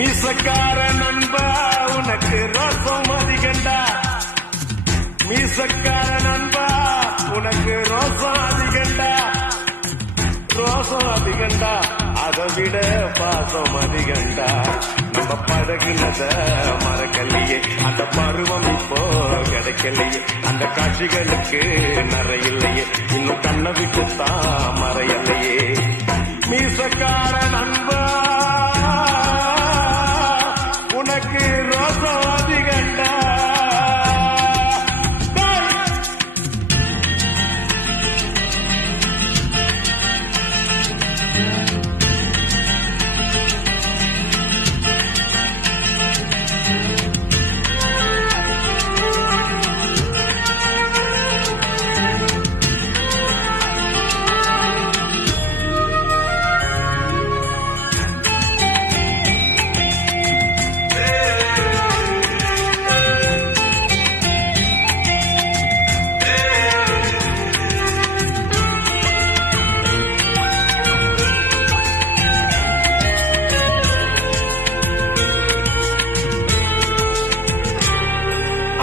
மீசக்கார நண்பா உனக்கு ரோசம் அதிகண்டா, மீசக்கார நண்பா உனக்கு ரோசம் அதிகண்டா, ரோசம் அதிகண்டா அதை விட பாசம் அதிகண்டா. நம்ம பழகினத மறக்கலையே, அந்த பருவம் இப்போ கிடைக்கலையே, அந்த காட்சிகளுக்கு நிறையில்லையே, இன்னும் கண்ணை விட்டுத்தான் மறையலையே. மீசக்கார நண்பா உனக்கு ரோசம் அதிகண்டா.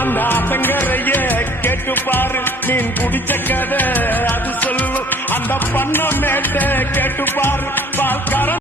அந்த ஆத்தங்கரைய கேட்டு பாரு, மீன் குடிச்ச கதை அது சொல்லும். அந்த பண்ண மேட்ட கேட்டு பாரு, பால்கார